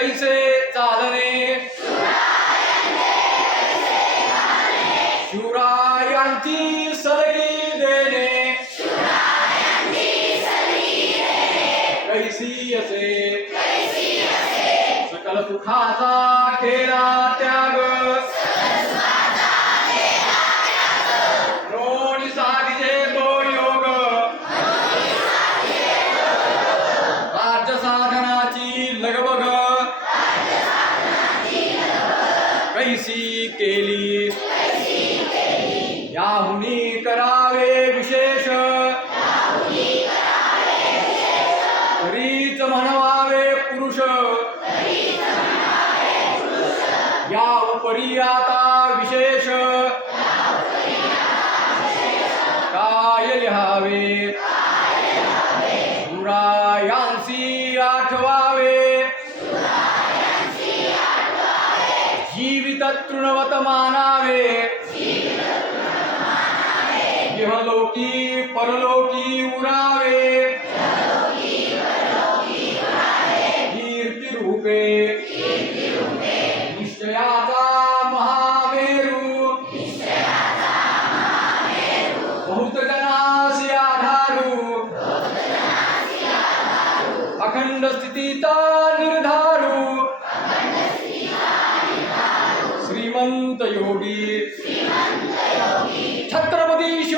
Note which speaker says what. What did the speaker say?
Speaker 1: कैसे चालणे. शिवरायांची सलगी देणे. कैसी असे. सकल सुखाचा केला कैसी केली. याहुनी करावे विशेष. तरीच म्हणवावे पुरुष. या उपरी आता विशेष. काय लिहावे? शिवरायांसी జీవిత తృణవతమానావే ఇహలోకి పరలోకి ఉరావే. కీర్తి రూపే నిశ్చయాత మహామేరు. బహుత జనాశయాధారు అఖండ స్థితిత నిర్ధారు. श्रीमंत योगी छत्रपती